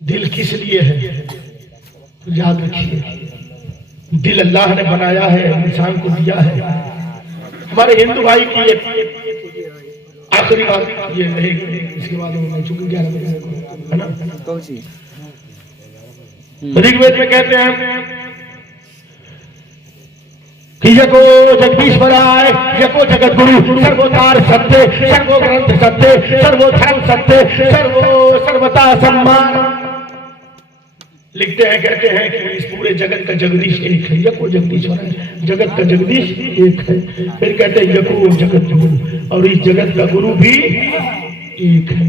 دل کس لیے ہے یاد رکھیے، دل اللہ نے بنایا ہے، انسان کو دیا ہے۔ ہمارے ہندو بھائی کی ایک آخری بات یہ رہے گی، اس کے بعد چونکہ 11 بجے ہے نا، رگ وید میں کہتے ہیں کہ یکو جگدیشورائے یکو جگت گرو سروتار ستیہ سرو گرنتھ ستیہ سرو دھرم ستیہ سروتا سمان۔ لکھتے ہیں کہتے ہیں کہ اس پورے جگت کا جگدیش ایک ہے، یکو جگدیشورائے، جگت کا جگدیش ایک ہے۔ پھر کہتے ہیں یکو جگت گرو، اور اس جگت کا گرو بھی ایک ہے۔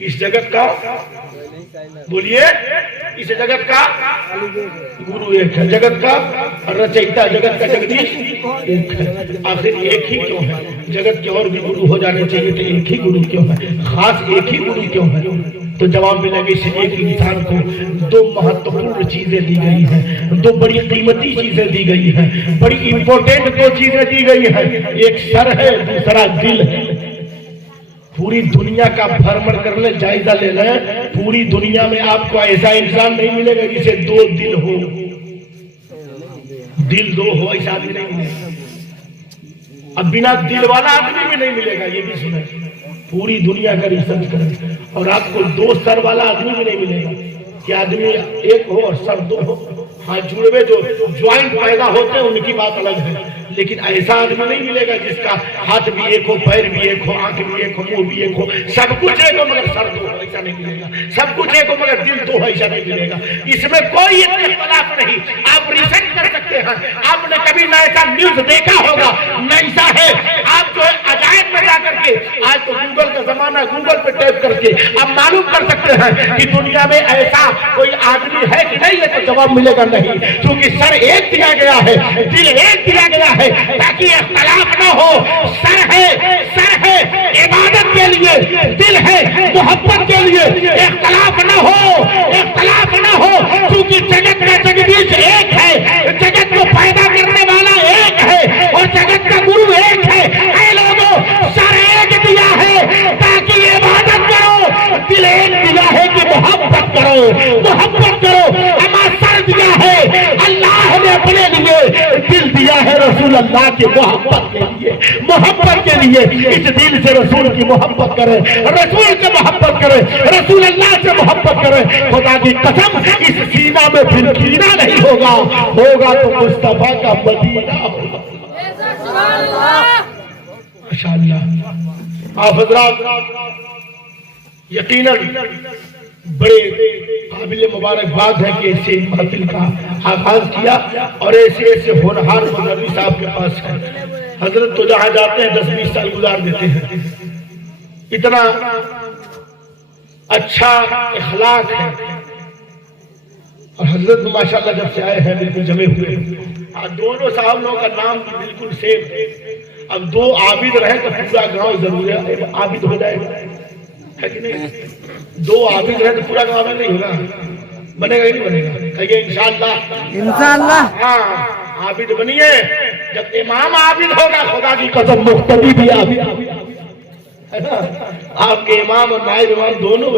اس جگت کا بولیے، اس جگت کا گرو ایک ہے، جگت کا رچیتا، جگت کا جگدیش ایک ہے۔ آخر ایک ہی کیوں ہے؟ جگت کے اور بھی گرو ہو جانے چاہیے تو ایک ہی گرو کیوں ہے؟ خاص ایک ہی گرو کیوں ہے؟ تو جواب ملے گا، اس ایک انسان کو دو مہتوپورن چیزیں دی گئی ہیں، دو بڑی قیمتی چیزیں دی گئی ہیں، بڑی امپورٹنٹ دو چیزیں دی گئی ہیں۔ ایک سر ہے، دوسرا دل ہے۔ پوری دنیا کا بھرمڑ کر لیں، جائزہ لے لیں، پوری دنیا میں آپ کو ایسا انسان نہیں ملے گا جسے دو دل ہو، دل دو ہو، ایسا آدمی نہیں ملے گا۔ اب بنا دل والا آدمی بھی نہیں ملے گا، یہ بھی سنیں، پوری دنیا کا ریسرچ کریں، اور آپ کو دو سر والا آدمی بھی نہیں ملے گا کہ آدمی ایک ہو اور سر دو ہو۔ ہاں جڑوے جو جوائنٹ پیدا ہوتے ہیں ان کی بات الگ ہے، لیکن ایسا آدمی نہیں ملے گا جس کا ہاتھ بھی ایک ہو، پیر بھی ایک ہو، آنکھ بھی ایک ہو، منہ بھی ایک ہو، سب کچھ ایک ہو مگر سر دو ہو، ایسا نہیں ملے گا۔ سب کچھ ایک ہو مگر دل دو ہو، ایسا نہیں ملے گا۔ اس میں کوئی اختلاف نہیں، آپ ریسرچ کر سکتے ہیں۔ آپ نے کبھی نہ ایسا نیوز دیکھا ہوگا، ایسا ہے آپ جو عجائب میں جا کر کے، آج تو گوگل کا زمانہ، گوگل پہ ٹائپ کر کے آپ معلوم کر سکتے ہیں کہ دنیا میں ایسا کوئی آدمی ہے کہ نہیں، یہ تو جواب ملے گا نہیں، کیونکہ سر ایک دیا گیا ہے، دل ایک دیا گیا ہے تاکہ اختلاف نہ ہو۔ سر ہے عبادت کے لیے، دل ہے محبت کے لیے، اختلاف نہ ہو، اختلاف نہ ہو، کیونکہ جگت کا جگدیش ایک ہے، جگت کو پیدا کرنے والا ایک ہے، اور جگت کا گرو ایک ہے۔ اے لوگوں، سر ایک دیا ہے تاکہ عبادت کرو، دل ایک دیا ہے کہ محبت کرو، محبت کرو۔ ہمارا سر دیا ہے اللہ نے اپنے لیے، دل دیا ہے رسول اللہ کی محبت کے لیے، محبت کے لیے۔ اس دل سے رسول کی محبت کرے، رسول سے محبت کرے، رسول اللہ سے محبت کرے۔ خدا کی قسم، اس سینہ میں پھر کینہ نہیں ہوگا، ہوگا تو مصطفیٰ کا مدینہ ہوگا۔ ماشاءاللہ۔ آپ حضرات یقیناً بڑے قابل مبارکباد ہے کہ ایسے محفل کا آغاز کیا، اور ایسے ہونہار مولوی صاحب کے پاس ہے۔ حضرت تو جہاں جاتے ہیں 10-20 سال گزار دیتے ہیں، اتنا اچھا اخلاق ہے، اور حضرت ماشاءاللہ جب سے آئے ہیں بالکل جمے ہوئے ہیں۔ دونوں صاحب لوگوں کا نام بالکل سیم ہے۔ اب دو عابد رہے تو پورا گاؤں ضرور ہے عابد ہو جائے گا، ہے کہ نہیں؟ دو عابد رہے تو پورا گاؤں میں نہیں ہوگا، بنے گا ہی نہیں بنے گا؟ کہیے انشاءاللہ، انشاءاللہ۔ ہاں، عابد بنیے۔ جب امام عابد ہوگا، خدا کی قسم مقتدی بھی عابد ہے نا، آپ کے امام اور نائب امام دونوں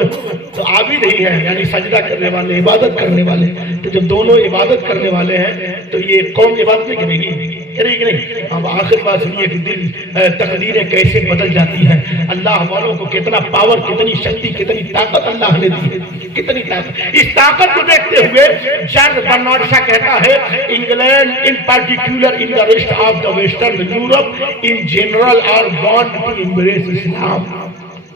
تو عابد ہی ہیں، یعنی سجدہ کرنے والے، عبادت کرنے والے۔ تو جب دونوں عبادت کرنے والے ہیں تو یہ قوم عبادت نہیں کرے گی، کرے گی نہیں؟ اب آخر بات سنیے کہ دل تقدیریں کیسے بدل جاتی ہیں۔ اللہ والوں کو کتنا پاور، کتنی شکتی، کتنی طاقت اللہ نے دی ہے، کتنی طاقت۔ اس طاقت کو دیکھتے ہوئے جارج برنارڈ شاہ کہتا ہے، England in particular in the rest of the western Europe in general are born to embrace Islam.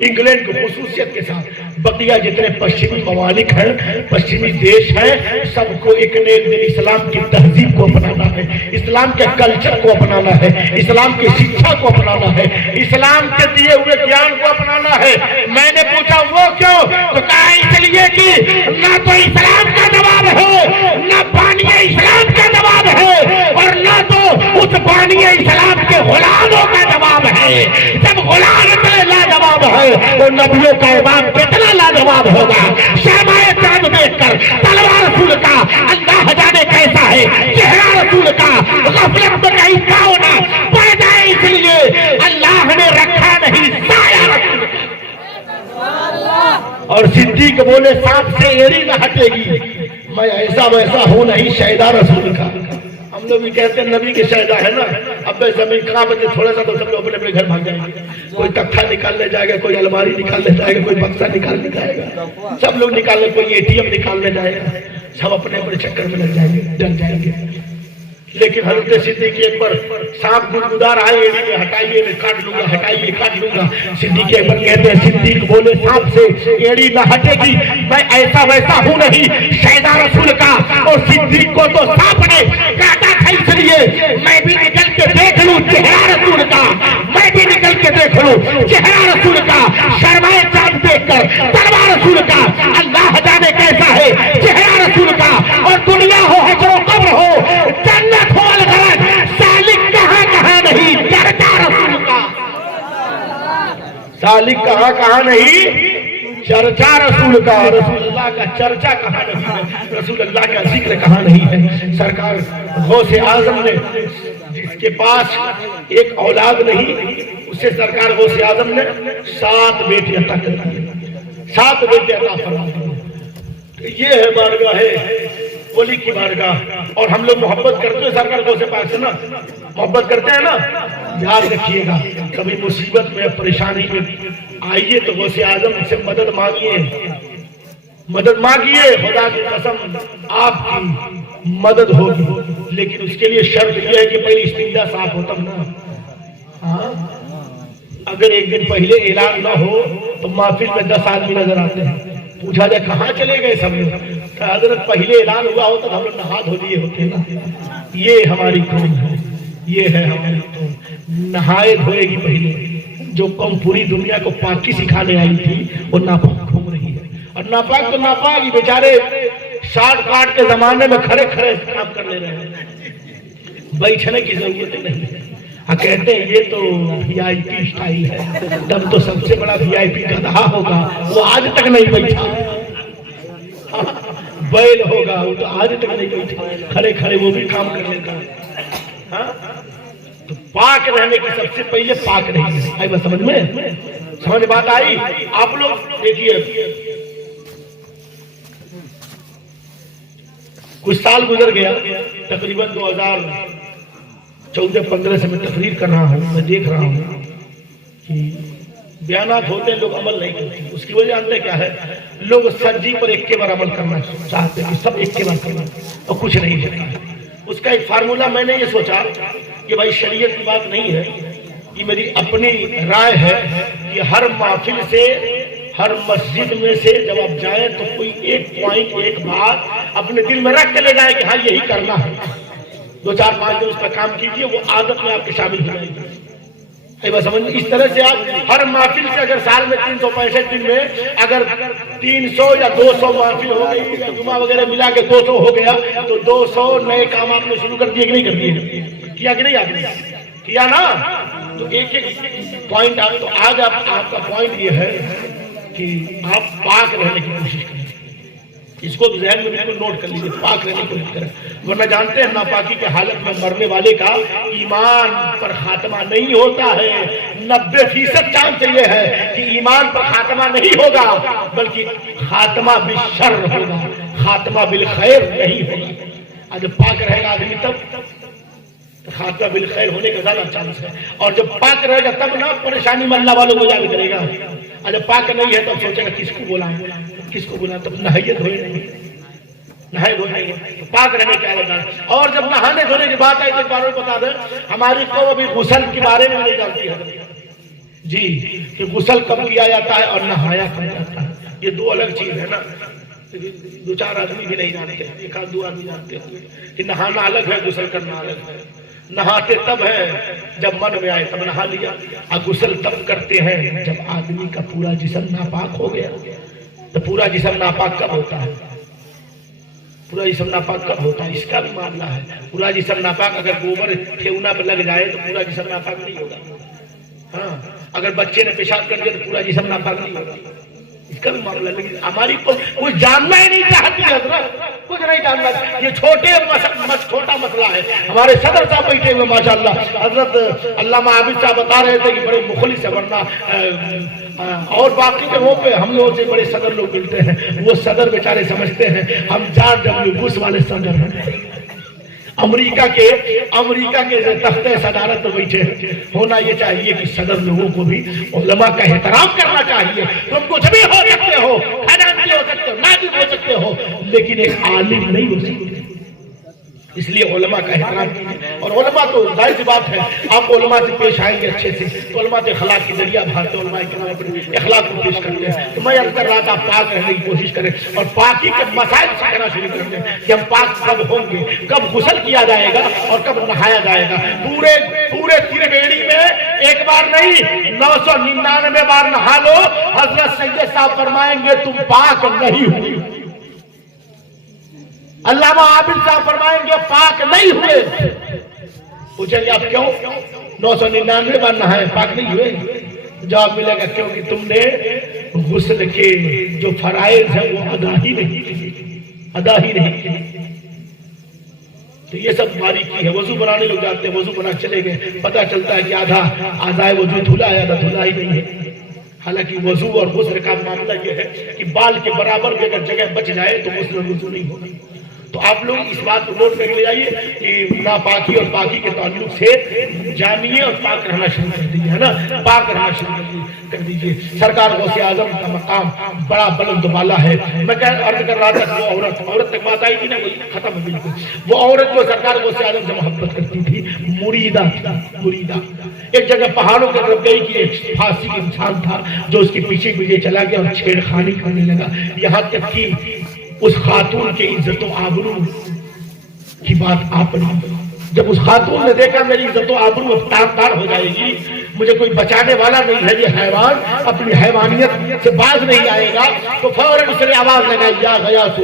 England کو خصوصیت کے ساتھ بقیہ جتنے پشچمی ممالک ہیں، پشچمی دیش ہیں، سب کو ایک نہ ایک دن اسلام کی تہذیب کو اپنانا ہے، اسلام کے کلچر کو اپنانا ہے، اسلام کی شکشا کو اپنانا ہے، اسلام کے دیے ہوئے گیان کو اپنانا ہے۔ میں نے پوچھا وہ کیوں؟ تو کہا اس لیے کہ نہ تو اسلام کا جواب ہے، نہ بانی اسلام کا جواب ہے، اور نہ تو اس بانی اسلام کے غلاموں کا جواب ہے۔ جب غلام اتنے لاجواب ہے، وہ نبیوں کا امام کتنا لاجواب ہوگا۔ شہبائے چاند دیکھ کر تلوار رسول کا اللہ جانے کیسا ہے، چہرہ رسول کا غفلت میں کہیں کھاؤ نہ پڑ جائے، اس لیے اللہ نے رکھا نہیں سایہ رسول کا۔ اور صدیق بولے سانپ سے ایڑی نہ ہٹے گی، میں ایسا ویسا ہوں نہیں شیدا رسول کا۔ ہم لوگ بھی کہتے ہیں نبی کے شیدا ہے نا، اب زمین کہاں بچے تھوڑا سا تو سب لوگ اپنے اپنے گھر بھاگ جائیں گے، کوئی تختہ نکالنے جائے گا، کوئی الماری نکالنے جائے گا، کوئی بکسا نکالنے جائے گا، سب لوگ نکالنے، کوئی ATM نکالنے جائے گا، سب اپنے اپنے چکر میں لگ جائیں گے، ڈر جائیں گے۔ لیکن حضرت صدیق اکبر سانپ گدگدار آئے ایڑی میں، ہٹائیے میں کاٹ لوں گا، ہٹائیے کاٹ لوں گا۔ صدیق اکبر کہتے ہیں صدیق بولے سانپ سے ایڑی نہ ہٹے گی، میں ایسا ویسا ہوں نہیں شیدا رسول کا۔ اور صدیق کو تو سانپ نے کاٹا تھا، اس لیے میں بھی نکل کے دیکھ لوں چہرہ رسول کا، میں بھی نکل کے دیکھ لوں چہرہ رسول کا، شرمائے چاند دیکھ کر تلوار رسول کا، اللہ جانے کیسا ہے چہرہ رسول کا۔ اور دنیا ہو حشر و قبر ہو جنت ہو الغرض، سالک کہاں کہاں نہیں چرچا رسول کا، سالک کہاں کہاں نہیں چرچا رسول کا، رسول اللہ کا چرچا کہاں نہیں ہے، رسول اللہ کا ذکر کہاں نہیں ہے۔ سرکار غوث اعظم نے جس کے پاس ایک اولاد نہیں، اسے سرکار غوث اعظم نے 7 بیٹے عطا کر دیے، 7 بیٹے عطا فرما دیے۔ یہ ہے بارگاہ ولی کی بارگاہ، اور ہم لوگ محبت کرتے ہیں سرکار غوث پاک سے نا، محبت کرتے ہیں نا۔ یاد رکھیے گا کبھی مصیبت میں پریشانی میں آئیے تو غوث اعظم سے مدد مانگیے، مدد مانگیے، خدا کی قسم آپ کی مدد ہوگی، لیکن اس کے لیے شرط یہ ہے کہ پہلے استنجا صاف ہو تب نا۔ ہاں اگر ایک دن پہلے اعلان نہ ہو تو محفل میں 10 آدمی نظر آتے ہیں، پوچھا جائے کہاں چلے گئے سب لوگ، کہ حضرت پہلے اعلان ہوا ہو تو ہم لوگ نہا دھو لیے ہوتے نا۔ یہ ہماری قوم ہے، یہ ہے ہماری قوم، نہائے دھوئے گی پہلے۔ جو قوم پوری دنیا کو پاکی سکھانے آئی تھی وہ ناپاک گھوم رہی ہے، اور ناپاک تو ناپاک ہی بیچارے شارٹ کاٹ کے زمانے میں کھڑے کھڑے کام کر لے رہے ہیں، بیٹھنے کی ضرورت نہیں ہے۔ کہتے ہیں یہ تو VIP اسٹائل ہے، تب تو سب سے بڑا VIP گدھا ہوگا، وہ آج تک نہیں بیٹھا، بیل ہوگا وہ تو آج تک نہیں بیٹھا، کھڑے کھڑے وہ بھی کام کر لیتا ہے۔ تو پاک رہنے کی سب سے پہلے پاک رہی ہے۔ آئی بات سمجھ میں، سمجھ بات آئی؟ آپ لوگ دیکھیے کچھ سال گزر گیا، تقریباً 2014-15 سے میں تقریر کر رہا ہوں، میں دیکھ رہا ہوں کہ بیانات ہوتے ہیں، لوگ عمل نہیں کرتے۔ اس کی وجہ جانتے کیا ہے؟ لوگ سرجی پر ایک کے بار عمل کرنا چاہتے ہیں، سب ایک کے بار کرنا، اور کچھ نہیں ہوتا۔ اس کا ایک فارمولا میں نے یہ سوچا کہ بھائی شریعت کی بات نہیں ہے، یہ میری اپنی رائے ہے کہ ہر محفل سے، ہر مسجد میں سے جب آپ جائیں تو کوئی ایک پوائنٹ، ایک بات اپنے دل میں رکھ کے لے جائیں کہ ہاں یہی کرنا ہے، 2-4-5 دن اس پر کام کیجیے، وہ عادت میں آپ کے شامل ہو جائے گی۔ اس طرح سے آپ ہر محفل سے اگر سال میں 365 دن میں اگر 300 یا 200 محفل ہو گئی، جمعہ وغیرہ ملا کے 200 ہو گیا، تو 200 نئے کام آپ نے شروع کر دیے کہ نہیں کر دیے؟ کیا کہ نہیں؟ آپ نے کیا نا؟ تو ایک ایک پوائنٹ آپ، تو آج آپ کا پوائنٹ یہ ہے کہ آپ پاک رہنے کی کوشش کریں، اس کو ذہن میں بالکل نوٹ کر لیجیے، پاک رہنے کی کوشش کریں، ورنہ جانتے ہیں ناپاکی کے حالت میں مرنے والے کا ایمان پر خاتمہ نہیں ہوتا ہے۔ 90% چانس یہ ہے کہ ایمان پر خاتمہ نہیں ہوگا، بلکہ خاتمہ بالشر ہوگا، خاتمہ بالخیر نہیں ہوگا۔ جب پاک رہے گا آدمی تب خاتمہ بالخیر ہونے کا زیادہ چانس ہے، اور جب پاک رہے گا تب نہ پریشانی میں اللہ والوں کو یاد کرے گا، اور جب پاک نہیں ہے تب سوچے گا کس کو بلائیں، کس کو بلائیں، تب نہائے دھوئے نہیں، نہائے دھوئے نہیں، پاک رہنے کا ہے۔ اور جب نہانے دھونے کی بات آئی تو ایک بار اور بتا دیں، ہماری قوم ابھی غسل کے بارے میں نہیں جانتی ہے جی، کہ غسل کب کیا جاتا ہے اور نہایا کب جاتا ہے، یہ دو الگ چیز ہے نا۔ 2-4 آدمی بھی نہیں جانتے، 1-2 آدمی جانتے ہیں کہ نہانا الگ ہے، غسل کرنا الگ ہے۔ نہاتے تب ہے جب من میں آئے تب نہا لیا، اور غسل تب کرتے ہیں جب آدمی کا پورا جسم ناپاک ہو گیا۔ تو پورا جسم ناپاک کب ہوتا ہے؟ پورا جسم ناپاک کب ہوتا ہے؟ اس کا بھی معاملہ ہے۔ پورا جسم ناپاک اگر گوبر ٹھیونا پہ لگ جائے تو پورا جسم ناپاک نہیں ہوگا۔ ہاں، اگر بچے نے پیشاب کر دیا تو پورا جسم ناپاک نہیں ہوگا۔ اس کا بھی معاملہ لیکن ہماری کوئی جاننا ہی نہیں چاہتی حضرت، کچھ نہیں جاننا. یہ چھوٹا مسئلہ ہے. ہمارے صدر صاحب بیٹھے ہوئے ماشاءاللہ حضرت علامہ عابد صاحب بتا رہے تھے کہ بڑے مخلص ہے، ورنہ اور باقی جگہوں پہ ہم لوگوں سے بڑے صدر لوگ ملتے ہیں، وہ صدر بیچارے سمجھتے ہیں ہم جارج ڈبلیو بش والے صدر ہیں. امریکہ کے تخت صدارت پہ بیٹھے ہونا یہ چاہیے کہ صدر لوگوں کو بھی علماء کا احترام کرنا چاہیے. تم کچھ بھی ہو سکتے ہو، خزانچی ہو سکتے ہو، ناظم ہو سکتے ہو، لیکن ایک عالم نہیں ہو سکتے. اس لیے علماء کا احترام کیجیے. اور علماء تو ظاہر سی بات ہے آپ علماء سے پیش آئیں گے اچھے سے تو علماء کے اخلاق کی ذریعہ بھارتے علماء کرام اپنے اخلاق کو پیش کرتے ہیں. تو میں عرض کر رہا تھا پاک رہنے کی کوشش کریں اور پاکی کے مسائل سیکھنا شروع کر دیں کہ ہم پاک کب ہوں گے، کب غسل کیا جائے گا اور کب نہایا جائے گا. پورے تربیڑی میں ایک بار نہیں 999 بار نہا لو. حضرت سید صاحب فرمائیں گے تم پاک نہیں ہوئے. علامہ عابد صاحب فرمائیں گے پاک نہیں ہوئے. پوچھیں گے آپ کیوں 999 بار نہائے پاک نہیں ہوئے؟ جواب ملے گا کیونکہ تم نے غسل کے جو فرائض ہیں وہ ادا ہی نہیں کی. تو یہ سب باریکی ہے. وضو بنانے لوگ جاتے ہیں، وضو بنا چلے گئے، پتہ چلتا ہے کہ آدھا اعضائے وضو دھلا ہے، آدھا دھلا ہی نہیں ہے. حالانکہ وضو اور غسل کا معاملہ یہ ہے کہ بال کے برابر بھی اگر جگہ بچ جائے تو غسل اور وضو نہیں ہوگی. تو آپ لوگ اس بات کو نوٹ کر لے جائیے کہ ناپاکی اور پاکی کے تعلق سے جانیے اور پاک رہنا شروع کر دیجیے، ہے نا، پاک رہنا شروع کر دیجیے. سرکار غوث اعظم کا مقام بڑا بلند و بالا ہے. میں عرض کر رہا تھا وہ عورت تک بات آئی تھی نا، وہ ختم بالکل. وہ عورت جو سرکار غوث اعظم سے محبت کرتی تھی مریدہ. ایک جگہ پہاڑوں کی طرف گئی کہ ایک پھانسی کا انسان تھا جو اس کے پیچھے چلا گیا اور چھیڑخانی کرنے لگا. یہاں تک کہ اس خاتون کے عزت و آبرو کی بات آپ نے، جب اس خاتون نے دیکھا میری عزت و آبرو اب تار ہو جائے گی، مجھے کوئی بچانے والا نہیں ہے، یہ حیوان اپنی حیوانیت سے باز نہیں آئے گا، تو فوراً اس نے آواز لگائی یا غیاثو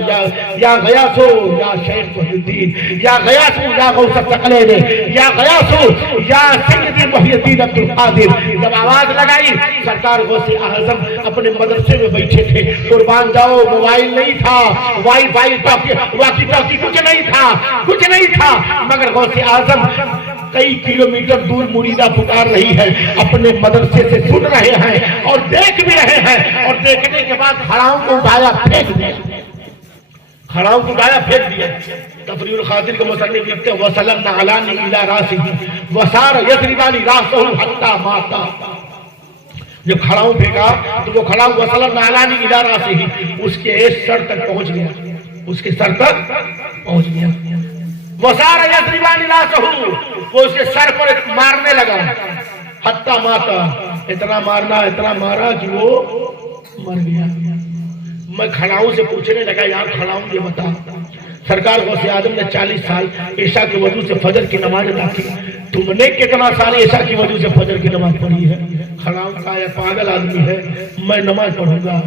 یا شیخ محی الدین، یا غیاثو یا غوث الثقلین، یا غیاثو یا سیدی محی الدین عبد القادر. جب آواز لگائی سرکار غوث اعظم اپنے مدرسے میں بیٹھے تھے. قربان جاؤ موبائل نہیں تھا، وائی فائی واکی ٹاکی کچھ نہیں تھا، مگر غوث اعظم کئی کلومیٹر دور مریدہ پکار رہی ہے، اپنے مدرسے سے سن رہے ہیں اور دیکھ بھی رہے ہیں. اور دیکھنے کے بعد کھڑاؤں کو اٹھایا پھینک دیا. تفریح الخاطر کے مصنف لکھتے ہیں وَسَلَمْنَ عَلَانِ إِلَىٰ رَاسِهِ وَسَارَ يَضْرِبَانِ رَاسَهُ حَتَّىٰ مَاتَ. جب کھڑاؤں پھینکا تو وہ کھڑاؤں وَسَلَمْنَ عَلَانِ إِلَىٰ رَاسِهِ اس کے سر تک پہنچ گیا. وَسَارَ يَضْرِبَانِ رَاسَهُ وہ اس کے سر پر مارنے لگا. حتیٰ ماتا اتنا مارا کہ وہ مر گیا. میں کھڑاؤں سے پوچھنے لگا یار کھڑاؤں یہ بتا، سرکار غوث اعظم نے 40 سال عشاء کے وضو سے فجر کی نماز ادا کی، تم نے کتنا سال عشاء کی وضو سے فجر کی نماز پڑھی ہے؟ کھڑاؤں کا یہ پاگل آدمی ہے، میں نماز پڑھوں گا.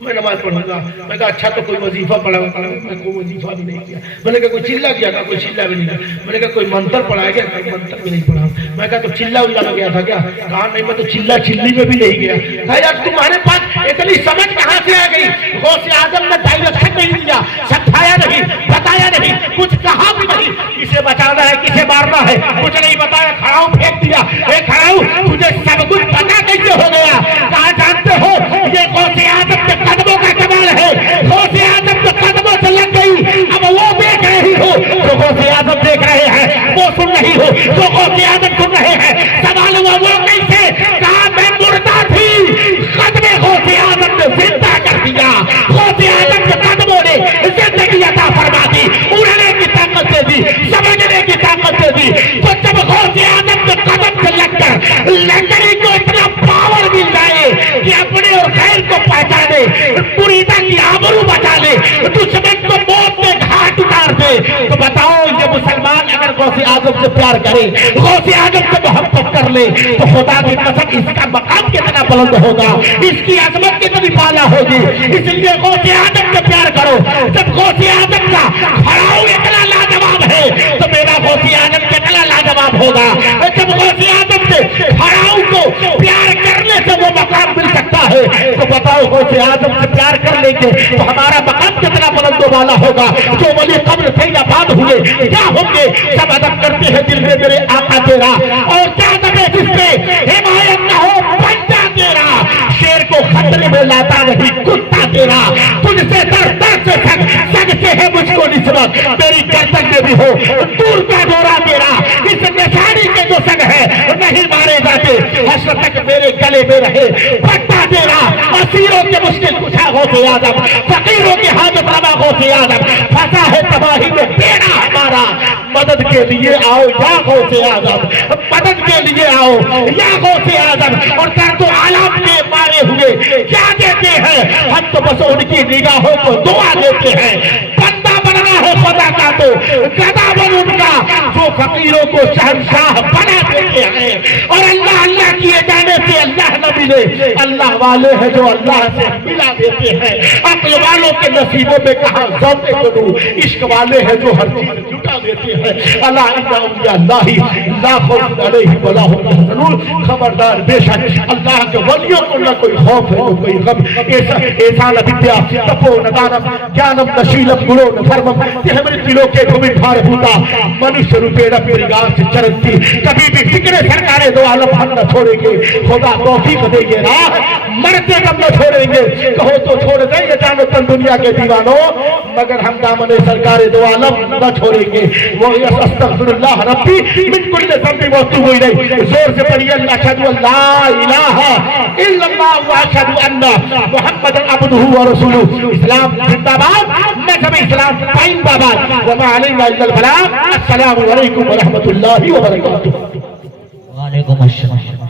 میں کہا اچھا تو کوئی وظیفہ پڑھا ہوتا ہے؟ میں کوئی وظیفہ بھی نہیں کیا. میں نے کہا کوئی چلہ کیا تھا؟ کوئی چلہ بھی نہیں کیا. میں نے کہا کوئی منتر پڑھایا گیا؟ کوئی منتر بھی نہیں پڑھا. میں کہا تو چلہ میں گیا تھا کیا؟ کہا نہیں میں تو چلی میں بھی نہیں گیا. کہا یار تمہارے پاس اتنی سمجھ کہاں سے آ گئی؟ غوث اعظم نے ڈائریکشن نہیں دیا، سمجھایا نہیں، بتایا نہیں، کچھ کہا بھی نہیں. کسے بچانا ہے کسے مارنا ہے کچھ نہیں بتایا، کھڑاؤں پھینک دیا. اے کھڑاؤں تجھے سب کچھ پتا کیسے ہو گیا؟ کہا جانتے ہو یہ غوث اعظم کے قدموں کا کمال ہے. غوث اعظم کے قدموں سے لگ گئی. اب وہ دیکھ رہی ہو جو غوث اعظم دیکھ رہے ہیں، وہ سن رہی ہو جو غوث اعظم سن رہے ہیں. سوال ہوا وہ کیسے؟ کہا میں مردہ تھی، قدم غوث اعظم نے زندہ کر دیا. غوث اعظم کے قدموں نے زندگی عطا فرما دی، اڑنے کی طاقت دے دی، سمجھنے کی طاقت دے دی. تو جب غوث اعظم کے قدم سے لگ کر لنگری کو اتنا پاور مل جائے کہ اپنے اور خیر کو پہچانے، مریدہ کی آبرو بچا لے، دشمن کو موت میں گھاٹ اتار دے، تو بتاؤ یہ مسلمان اگر غوث اعظم سے پیار کرے، غوث اعظم سے محبت کر لے تو خدا کی قسم اس کا مقام کتنا بلند ہوگا، اس کی عظمت کتنی بالا ہوگی. اس لیے غوث اعظم سے پیار کرو. جب غوث اعظم کا کھڑاؤ اتنا لاجواب ہے تو میرا غوث اعظم کتنا لاجواب ہوگا. جب غوث اعظم سے کھڑاؤ کو پیار کرنے سے وہ مقام مل سکتا ہے تو بتاؤ غوث اعظم سے پیار کر لیں گے تو ہمارا مقام کتنا بلند و بالا ہوگا. جو ولی قبر فیض ہوئے کیا ہوں گے؟ سب ادب کرتے ہیں دل میں میرے آقا تیرا، اور کیا ادب ہے جس پہ حمایت نہ ہو بندہ تیرا. شیر کو خطرے میں لاتا نہیں کتا تیرا. تجھ سے در در سے سگ سے ہے مجھ کو نسبت، میری گردن میں بھی ہو دور کا دورہ تیرا. اس نشانی کے جو سگ ہے نہیں مارے جاتے، حشر تک میرے گلے میں رہے پٹا تیرا. اسیروں کے مشکل کشا غوث اعظم، فقیروں کی حاجت روا غوث اعظم، پھنسا ہے تباہی میں بیڑا ہمارا. مدد کے لیے آؤ یا غوث اعظم، مدد کے لیے آؤ یا غوث اعظم. اور درد و عالم کے مارے ہوئے کیا دیتے ہیں؟ ہم تو بس ان کی نگاہوں کو دعا دیتے ہیں. بندہ بننا ہے خدا کا تو گدا بن ان کا جو فقیروں کو شہنشاہ بنا دیتے ہیں. اور اللہ اللہ کیے جانے سے اللہ نہ ملے. اللہ والے ہیں جو اللہ سے ملا دیتے ہیں. عقل والوں کے نصیبوں میں کہاں ذوق بنو، عشق والے ہیں جو ہر چیز جٹا دیتے ہیں. اللہ اللہ لا خوف علیہم ولا هم يحزنون. خبردار بے شک اللہ کے ولیوں کو نہ کوئی خوف ہے نہ کوئی غم. ایسا ودیا تپو ندانم جانم نشیلم گرو نفرمم تہمرتلو کے بھومی بھار ہوتا منشیہ روپے رب پریگار سے چرنتی. کبھی بھی فکر سرکار دو عالم ہم نہ چھوڑیں گے. خدا توفیق دے گے راہ مرتے کب نہ چھوڑیں گے. کہو تو چھوڑ دیں یہ جانو تن دنیا کے دیوانوں، مگر ہم دامن سرکار دو عالم نہ چھوڑیں گے. وہ استغفر اللہ ربی من کل ذنب واتوب الیہ. زور سے پڑھیے اشہد ان لا الہ الا اللہ واشہد ان محمد عبدہ ورسولہ. اسلام زندہ باد، مذہب اسلام زندہ باد. وما علینا الا البلاغ. السلام علیکم ورحمۃ اللہ وبرکاتہ. وعلیکم السلام.